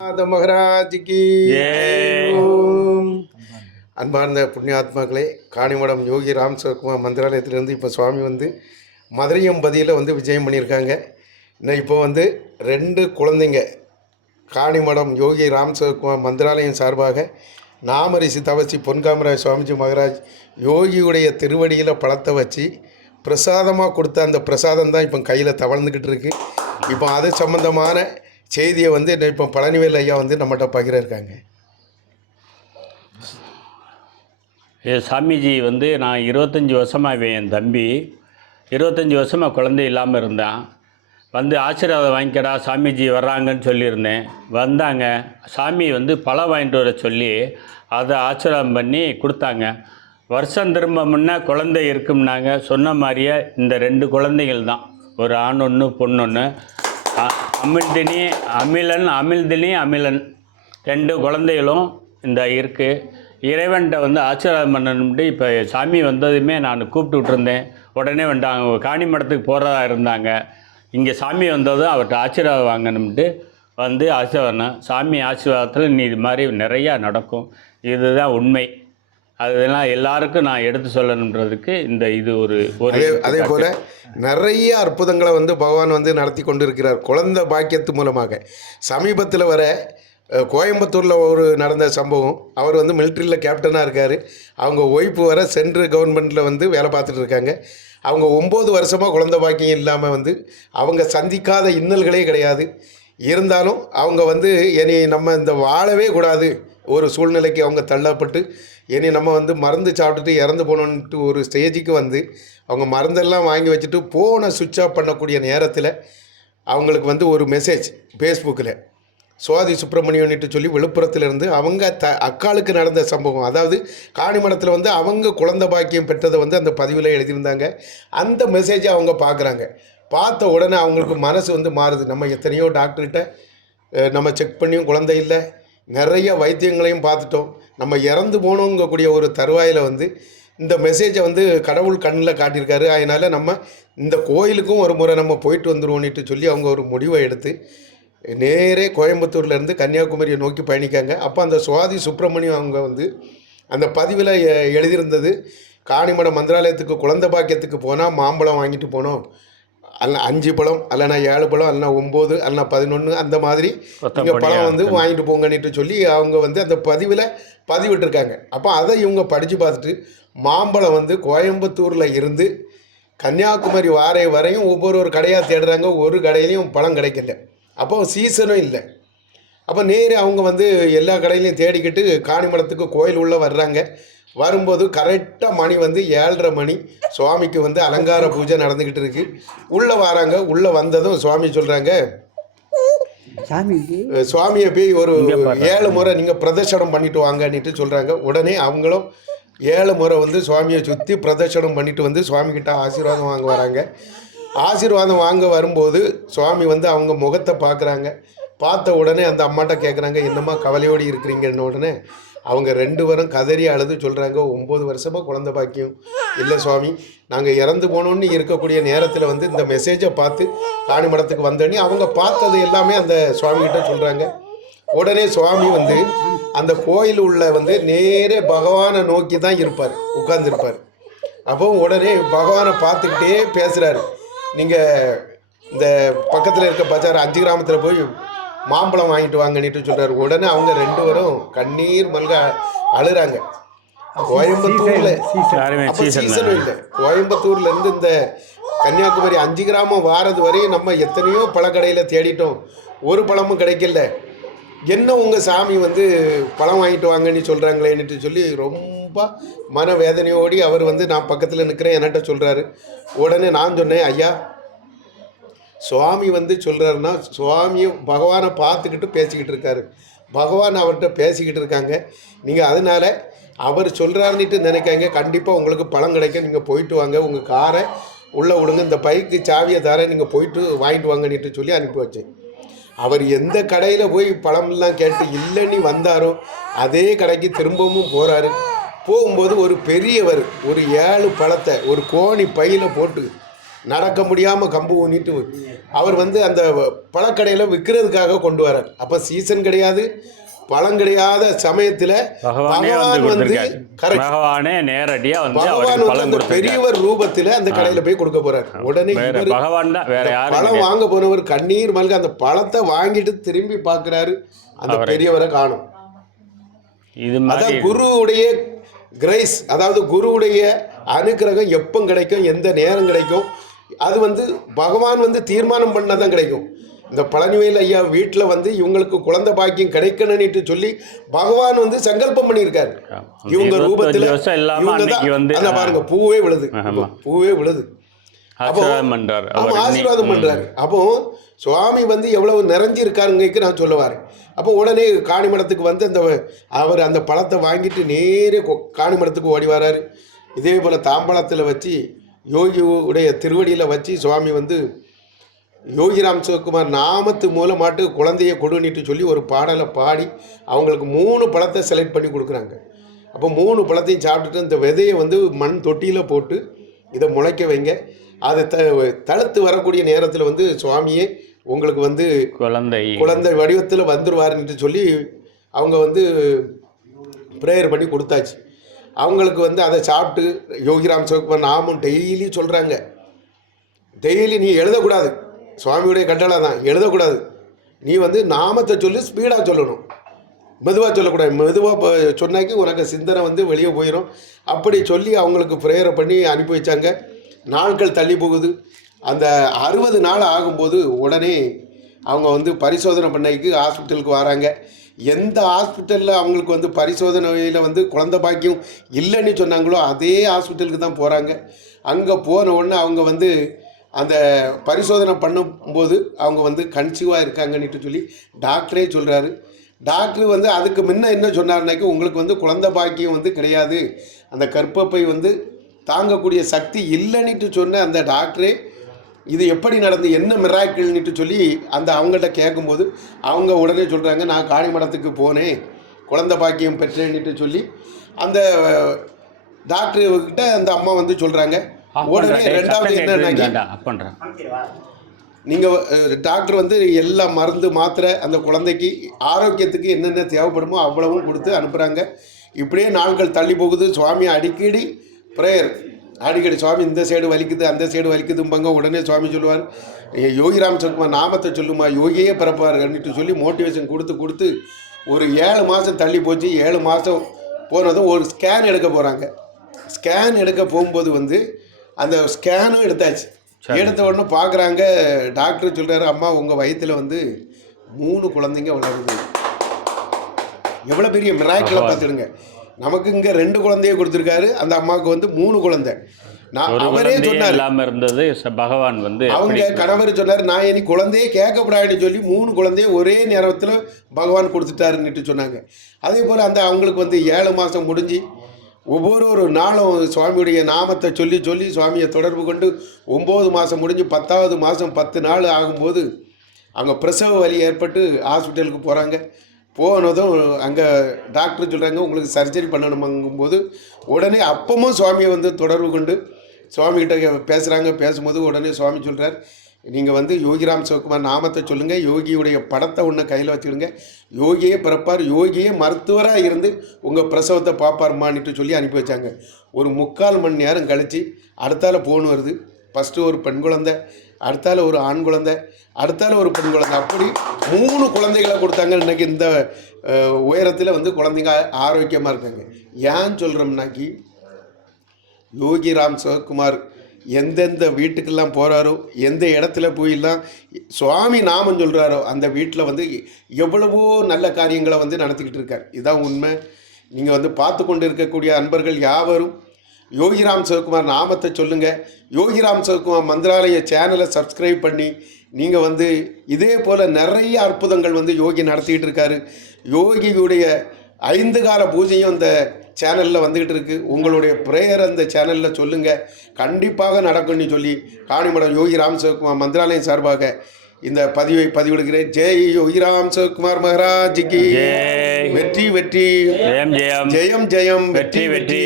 நாத மகராஜிக்கு ஜெய். ஓம். அன்பார்ந்த புண்ணியாத்மாக்களே காணிமடம் யோகி ராம் சிவகுமார் மந்திராலயத்திலேருந்து இப்போ சுவாமி வந்து மதுரையம்பதியில் வந்து விஜயம் பண்ணியிருக்காங்க இன்னும் இப்போ வந்து ரெண்டு குழந்தைங்க காணிமடம் யோகி ராம் சிவகுமார் மந்திராலயம் சார்பாக நாமரிசி தவசி பொன்காமராஜ் சுவாமிஜி மகராஜ் யோகியுடைய திருவடியில் பழத்தை வச்சு பிரசாதமாக கொடுத்த அந்த பிரசாதம் தான் இப்போ கையில் தவழ்ந்துக்கிட்டு இருக்கு இப்போ அது சம்பந்தமான செய்தியை வந்து இப்போ பழனிவேல் ஐயா வந்து நம்மகிட்ட பகிர இருக்காங்க சாமிஜி வந்து நான் இருபத்தஞ்சி வருஷமாக என் தம்பி. இருபத்தஞ்சி வருஷமாக குழந்தை இல்லாமல் இருந்தான். வந்து ஆசீர்வாதம் வாங்கிக்கடா சாமிஜி வர்றாங்கன்னு சொல்லியிருந்தேன். வந்தாங்க. சாமி வந்து பழம் வாங்கிட்டு வர சொல்லி அதை ஆசீர்வாதம் பண்ணி கொடுத்தாங்க. வருஷம் திரும்ப முன்னே குழந்தை இருக்கும்னாங்க. சொன்ன மாதிரியே இந்த ரெண்டு குழந்தைகள் தான். ஒரு ஆண் ஒன்று பொண்ணு ஒன்று அமிழ்தினி அமிலன் அமிழ்தினி அமிலன் ரெண்டு குழந்தைகளும் இந்த இருக்குது இறைவன்கிட்ட வந்து ஆசீர்வாதம் பண்ணணும்ட்டு இப்போ சாமி வந்ததுமே நான் கூப்பிட்டு விட்டுருந்தேன். உடனே வந்தாங்க. காணி மடத்துக்கு போகிறதா இருந்தாங்க. இங்கே சாமி வந்ததும் அவர்கிட்ட ஆசீர்வாதம் வாங்கணும்ட்டு வந்து ஆசீர்வாதம். சாமி ஆசீர்வாதத்தில் நீ இது மாதிரி நிறையா நடக்கும். இதுதான் உண்மை. அதெல்லாம் எல்லாருக்கும் நான் எடுத்து சொல்லணுன்றதுக்கு இந்த இது ஒரு அதே அதே போல் நிறைய அற்புதங்களை வந்து பகவான் வந்து நடத்தி கொண்டு இருக்கிறார் குழந்தை பாக்கியத்து மூலமாக. சமீபத்தில் வர கோயம்புத்தூரில் ஒரு நடந்த சம்பவம். அவர் வந்து மிலிட்ரியில் கேப்டனாக இருக்கார். அவங்க ஒய்ஃபு வர சென்ட்ரல் கவர்மெண்ட்டில் வந்து வேலை பார்த்துட்டு இருக்காங்க. அவங்க ஒம்பது வருஷமாக குழந்தை பாக்கியம் இல்லாமல் வந்து அவங்க சந்திக்காத இன்னல்களே கிடையாது. இருந்தாலும் அவங்க வந்து இனி நம்ம இந்த வாழவே கூடாது. ஒரு சூழ்நிலைக்கு அவங்க தள்ளப்பட்டு இனி நம்ம வந்து மருந்து சாப்பிட்டுட்டு இறந்து போகணுன்ட்டு ஒரு ஸ்டேஜுக்கு வந்து அவங்க மருந்தெல்லாம் வாங்கி வச்சுட்டு போன சுவிட்ச் ஆஃப் பண்ணக்கூடிய நேரத்தில் அவங்களுக்கு வந்து ஒரு மெசேஜ் ஃபேஸ்புக்கில் சுவாதி சுப்பிரமணியன்ட்டு சொல்லி விழுப்புரத்துலேருந்து அவங்க த அக்காளுக்கு நடந்த சம்பவம். அதாவது காணிமடத்தில் வந்து அவங்க குழந்தை பாக்கியம் பெற்றதை வந்து அந்த பதிவில் எழுதியிருந்தாங்க. அந்த மெசேஜை அவங்க பார்க்குறாங்க. பார்த்த உடனே அவங்களுக்கு மனசு வந்து மாறுது. நம்ம எத்தனையோ டாக்டர்கிட்ட நம்ம செக் பண்ணியும் குழந்தை இல்லை. நிறைய வைத்தியங்களையும் பார்த்துட்டோம். நம்ம இறந்து போகணுங்கக்கூடிய ஒரு தருவாயில் வந்து இந்த மெசேஜை வந்து கடவுள் கண்ணில் காட்டியிருக்காரு. அதனால் நம்ம இந்த கோயிலுக்கும் ஒரு முறை நம்ம போயிட்டு வந்துடுவோன்னுட்டு சொல்லி அவங்க ஒரு முடிவை எடுத்து நேரே கோயம்புத்தூர்லேருந்து கன்னியாகுமரியை நோக்கி பயணிக்காங்க. அப்போ அந்த சுவாதி சுப்பிரமணியம் அவங்க வந்து அந்த பதிவில் எழுதியிருந்தது காணிமட மந்திராலயத்துக்கு குழந்தை பாக்கியத்துக்கு போனால் மாம்பழம் வாங்கிட்டு போனோம். அல்ல அஞ்சு பழம் அல்லனா ஏழு பழம் அல்லனா ஒம்பது அல்லனா பதினொன்று அந்த மாதிரி நீங்கள் பழம் வந்து வாங்கிட்டு போங்கன்னுட்டு சொல்லி அவங்க வந்து அந்த பதிவில் பதிவிட்டிருக்காங்க. அப்போ அதை இவங்க படித்து பார்த்துட்டு மாம்பழம் வந்து கோயம்புத்தூரில் இருந்து கன்னியாகுமரி வாரை வரையும் ஒவ்வொரு ஒரு கடையாக தேடுறாங்க. ஒரு கடையிலையும் பழம் கிடைக்கல. அப்போ சீசனும் இல்லை. அப்போ நேரே அவங்க வந்து எல்லா கடையிலையும் தேடிக்கிட்டு காணிமடத்துக்கு கோயில் உள்ளே வர்றாங்க. வரும்போது கரெக்டாக மணி வந்து ஏழரை மணி சுவாமிக்கு வந்து அலங்கார பூஜை நடந்துக்கிட்டு இருக்கு. உள்ளே வராங்க உள்ளே வந்ததும் சுவாமி சொல்கிறாங்க சாமிக்கு சுவாமியை போய் ஒரு ஏழு முறை நீங்கள் பிரதர்ஷனம் பண்ணிட்டு வாங்கன்னுட்டு சொல்கிறாங்க உடனே அவங்களும் ஏழு முறை வந்து சுவாமியை சுற்றி பிரதர்ஷனம் பண்ணிட்டு வந்து சுவாமிகிட்ட ஆசீர்வாதம் வாங்க வராங்க. ஆசீர்வாதம் வாங்க வரும்போது சுவாமி வந்து அவங்க முகத்தை பார்க்குறாங்க. பார்த்த உடனே அந்த அம்மாட்ட கேட்குறாங்க என்னம்மா கவலையோடு இருக்கிறீங்கன்ன உடனே அவங்க ரெண்டு வரும் கதறி அழுது சொல்கிறாங்க ஒம்பது வருஷமாக குழந்தை பாக்கியம் இல்லை சுவாமி. நாங்கள் இறந்து போனோன்னு இருக்கக்கூடிய நேரத்தில் வந்து இந்த மெசேஜை பார்த்து காணிமடத்துக்கு வந்தோடனே அவங்க பார்த்தது எல்லாமே அந்த சுவாமிகிட்ட சொல்கிறாங்க உடனே சுவாமி வந்து அந்த கோயில் உள்ள வந்து நேரே பகவானை நோக்கி தான் இருப்பார் உட்கார்ந்துருப்பார். அப்போ உடனே பகவானை பார்த்துக்கிட்டே பேசுகிறாரு நீங்கள் இந்த பக்கத்தில் இருக்க பஜார் அஞ்சு கிராமத்தில் போய் மாம்பழம் வாங்கிட்டு வாங்கன்னுட்டு சொல்கிறாரு உடனே அவங்க ரெண்டு பேரும் கண்ணீர் மல்க அழுறாங்க. கோயம்புத்தூரில். சீசன் இல்லை. கோயம்புத்தூர்ல இருந்து இந்த கன்னியாகுமரி அஞ்சு கிராமம் வாரது வரையும் நம்ம எத்தனையோ பழக்கடையில் தேடிட்டோம். ஒரு பழமும் கிடைக்கல. என்ன உங்கள் சாமி வந்து பழம் வாங்கிட்டு வாங்கன்னு சொல்கிறாங்களேன்னுட்டு சொல்லி ரொம்ப மனவேதனையோடி அவர் வந்து நான் பக்கத்தில் நிற்கிறேன் என்கிட்ட சொல்கிறாரு உடனே நான் சொன்னேன் ஐயா சுவாமி வந்து சொல்கிறாருன்னா சுவாமியை பகவானை பார்த்துக்கிட்டு பேசிக்கிட்டு இருக்காரு. பகவான் அவர்கிட்ட பேசிக்கிட்டு இருக்காங்க. நீங்கள் அதனால அவர் சொல்கிறாருன்னுட்டு நினைக்காங்க கண்டிப்பாக உங்களுக்கு பழம் கிடைக்கும். நீங்கள் போயிட்டு வாங்க. உங்கள் காரை உள்ளே விடுங்க இந்த பைக்கு சாவியை தர நீங்கள் போயிட்டு வாங்கிட்டு வாங்கன்னுட்டு சொல்லி அனுப்பி வச்சேன். அவர் எந்த கடையில் போய் பழம்லாம் கேட்டு இல்லைன்னு வந்தாரோ அதே கடைக்கு திரும்பவும் போகிறாரு போகும்போது ஒரு பெரியவர் ஒரு ஏழு பழத்தை ஒரு கோணி பையில் போட்டு நடக்க முடியாமல் கம்பு ஊனிட்டு அவர் வந்து அந்த பழக்கடையில் விற்கிறதுக்காக கொண்டு வரார். அப்போ சீசன் கிடையாது பழம் கிடையாத சமயத்தில் பகவானே வந்து பகவான் நேரடியா வந்து வந்து அந்த பெரியவர் ரூபத்தில் அந்த கடையில் போய் கொடுக்க போறார். உடனே வேற இவரு பகவான் தான் வேற யாரும் பழம். வாங்க போனவர் கண்ணீர் மல்க அந்த பழத்தை வாங்கிட்டு திரும்பி பார்க்குறாரு அந்த பெரியவரை காணும். இது அதான் குருவுடைய கிரேஸ் அதாவது குருவுடைய அனுக்கிரகம் எப்போ கிடைக்கும் எந்த நேரம் கிடைக்கும் அது வந்து பகவான் வந்து தீர்மானம் பண்ணதான் கிடைக்கும். இந்த பழனிவேல் ஐயா வீட்டில் வந்து இவங்களுக்கு குழந்தை பாக்கியம் கிடைக்கணும்னுட்டு சொல்லி பகவான் வந்து சங்கல்பம் பண்ணியிருக்காரு. இவங்க 25 ரூபத்தில் தான் பாருங்க பூவே விழுது. பூவே விழுது. அவர் ஆசீர்வாதம் பண்றாரு. அப்போ சுவாமி வந்து எவ்வளவு நிறைஞ்சிருக்காருங்கிறதுக்கு நான் சொல்ல வரேன் அப்போ உடனே காணிமடத்துக்கு வந்து அந்த அவர் அந்த பழத்தை வாங்கிட்டு நேரே காணிமடத்துக்கு ஓடி வராரு. இதே போல் தாம்பழத்தில் வச்சு யோகி உடைய திருவடியில் வச்சு சுவாமி வந்து யோகிராம் சிவகுமார் நாமத்து மூலமாட்டு குழந்தைய கொடுனிட்டு சொல்லி ஒரு பாடலை பாடி அவங்களுக்கு மூணு பழத்தை செலக்ட் பண்ணி கொடுக்குறாங்க. அப்போ மூணு பழத்தையும் சாப்பிட்டுட்டு இந்த விதையை வந்து மண் தொட்டியில் போட்டு இதை முளைக்க வைங்க. அது த தழுத்து வரக்கூடிய நேரத்தில் வந்து சுவாமியே உங்களுக்கு வந்து குழந்தை. குழந்தை வடிவத்தில் வந்துருவாருன்ட்டு சொல்லி அவங்க வந்து ப்ரேயர் பண்ணி கொடுத்தாச்சு. அவங்களுக்கு வந்து அதை சாப்பிட்டு யோகிராம் சிவகுமார் நாமும் டெய்லி சொல்கிறாங்க டெய்லி நீ எழுதக்கூடாது. சுவாமியுடைய கட்டளை தான். எழுதக்கூடாது. நீ வந்து நாமத்தை சொல்லி ஸ்பீடாக சொல்லணும். மெதுவாக சொல்லக்கூடாது. மெதுவாக சொன்னாக்கி உனக்கு சிந்தனை வந்து வெளியே போயிடும் அப்படி சொல்லி அவங்களுக்கு ப்ரேயரை பண்ணி அனுப்பி வச்சாங்க. நாட்கள் தள்ளி போகுது. அந்த அறுபது நாள் ஆகும்போது உடனே அவங்க வந்து பரிசோதனை பண்ணைக்கு ஹாஸ்பிட்டலுக்கு வராங்க. எந்த ஹாஸ்பிட்டலில் அவங்களுக்கு வந்து பரிசோதனையில் வந்து குழந்த பாக்கியம் இல்லைன்னு சொன்னாங்களோ அதே ஹாஸ்பிட்டலுக்கு தான் போகிறாங்க அங்கே போன உடனே அவங்க வந்து அந்த பரிசோதனை பண்ணும்போது அவங்க வந்து கன்சீவாக இருக்காங்கன்னுட்டு சொல்லி டாக்டரே சொல்கிறாரு டாக்டர் வந்து அதுக்கு முன்ன என்ன சொன்னார்னாக்கி உங்களுக்கு வந்து குழந்த பாக்கியம் வந்து கிடையாது. அந்த கர்ப்பப்பை வந்து தாங்கக்கூடிய சக்தி இல்லைன்னுட்டு சொன்ன அந்த டாக்டரே இது எப்படி நடந்து என்ன மிராக்கிள்னுட்டு சொல்லி அந்த அவங்கள்ட்ட கேட்கும்போது அவங்க உடனே சொல்கிறாங்க நான் காளிமடத்துக்கு போனேன் குழந்தை பாக்கியம் பெற்றேன்னுட்டு சொல்லி அந்த டாக்டர் கிட்ட அந்த அம்மா வந்து சொல்கிறாங்க உடனே ரெண்டாவது பண்றேன் நீங்கள் டாக்டர் வந்து எல்லா மருந்து மாத்திரை அந்த குழந்தைக்கு ஆரோக்கியத்துக்கு என்னென்ன தேவைப்படுமோ அவ்வளவும் கொடுத்து அனுப்புகிறாங்க இப்படியே நாட்கள் தள்ளி போகுது சுவாமி அடிக்கடி ப்ரேயர் அடிக்கடி சுவாமி இந்த சைடு வலிக்குது அந்த சைடு வலிக்குதும்பாங்க உடனே சுவாமி சொல்லுவார் யோகிராம் சொல்லுமா நாமத்தை சொல்லுமா? யோகியே பிறப்பாருன்னுட்டு சொல்லி மோட்டிவேஷன் கொடுத்து கொடுத்து ஒரு ஏழு மாதம் தள்ளி போச்சு. ஏழு மாதம் போனதும் ஒரு ஸ்கேன் எடுக்க போகிறாங்க ஸ்கேன் எடுக்க போகும்போது வந்து அந்த ஸ்கேனும் எடுத்தாச்சு. எடுத்த உடனே பார்க்குறாங்க டாக்டர் சொல்கிறாரு அம்மா உங்கள் வயித்துல வந்து மூணு குழந்தைங்க வளருது. எவ்வளோ பெரிய மிராக்கில் பார்த்துடுங்க. நமக்கு இங்கே ரெண்டு குழந்தைய கொடுத்துருக்காரு. அந்த அம்மாவுக்கு வந்து மூணு குழந்தை. நான் அவரே சொன்னார். இருந்தது பகவான் வந்து அவங்க கணவர் சொன்னார் நான் இனி குழந்தையே கேட்கக்கூடாதுன்னு சொல்லி மூணு குழந்தைய ஒரே நேரத்தில் பகவான் கொடுத்துட்டாருன்னுட்டு சொன்னாங்க. அதே போல் அந்த அவங்களுக்கு வந்து ஏழு மாதம் முடிஞ்சு ஒவ்வொரு ஒரு நாளும் சுவாமியுடைய நாமத்தை சொல்லி சொல்லி சுவாமியை தொடர்பு கொண்டு ஒம்பது மாதம் முடிஞ்சு பத்தாவது மாதம் பத்து நாள் ஆகும்போது அங்கே பிரசவ வலி ஏற்பட்டு ஹாஸ்பிட்டலுக்கு போகிறாங்க போனதும் அங்கே டாக்டர் சொல்கிறாங்க உங்களுக்கு சர்ஜரி பண்ணணுமாங்கும்போது உடனே அப்பமும் சுவாமியை வந்து தொடர்பு கொண்டு சுவாமிகிட்ட பேசுகிறாங்க பேசும்போது உடனே சுவாமி சொல்கிறார் நீங்கள் வந்து யோகிராம் சிவகுமார் நாமத்தை சொல்லுங்கள் யோகியுடைய படத்தை ஒன்று கையில் வச்சுக்கிடுங்க. யோகியே பிறப்பார். யோகியே மருத்துவராக இருந்து உங்கள் பிரசவத்தை பார்ப்பார்மான்ட்டு சொல்லி அனுப்பி வச்சாங்க. ஒரு முக்கால் மணி நேரம் கழித்து அடுத்தால ஃபோன் வருது. ஃபஸ்ட்டு ஒரு பெண் குழந்தை அடுத்தால ஒரு ஆண் குழந்தை அடுத்தால ஒரு பெண் குழந்தை. அப்படி மூணு குழந்தைகளை கொடுத்தாங்க. இன்றைக்கி இந்த உயரத்தில் வந்து குழந்தைங்க ஆரோக்கியமாக இருக்காங்க. ஏன் சொல்கிறோம்னாக்கி யோகி ராம் சிவகுமார் எந்தெந்த வீட்டுக்கெல்லாம் போகிறாரோ எந்த இடத்துல போயெல்லாம் சுவாமி நாமம் சொல்கிறாரோ அந்த வீட்டில் வந்து எவ்வளவோ நல்ல காரியங்களை வந்து நடத்திக்கிட்டு இருக்கார். இதான் உண்மை. நீங்கள் வந்து பார்த்து கொண்டு இருக்கக்கூடிய அன்பர்கள் யாவரும் யோகிராம் சிவகுமார் நாமத்தை சொல்லுங்கள் யோகிராம் சிவகுமார் மந்திராலய சேனலை சப்ஸ்கிரைப் பண்ணி நீங்கள் வந்து இதே போல் நிறைய அற்புதங்கள் வந்து யோகி நடத்திக்கிட்டு இருக்காரு. யோகியுடைய ஐந்து கால பூஜையும் இந்த சேனலில் வந்துக்கிட்டு இருக்கு. உங்களுடைய ப்ரேயர் அந்த சேனலில் சொல்லுங்கள் கண்டிப்பாக நடக்கும்னு சொல்லி காணிமடம் யோகி ராம் சிவகுமார் மந்திராலயம் சார்பாக இந்த பதிவை பதிவிடுகிறேன். ஜெய் யோகி ராம் சிவகுமார் மகாராஜிக்கு. வெற்றி வெற்றி. ஜெயம் ஜெயம். வெற்றி. வெற்றி.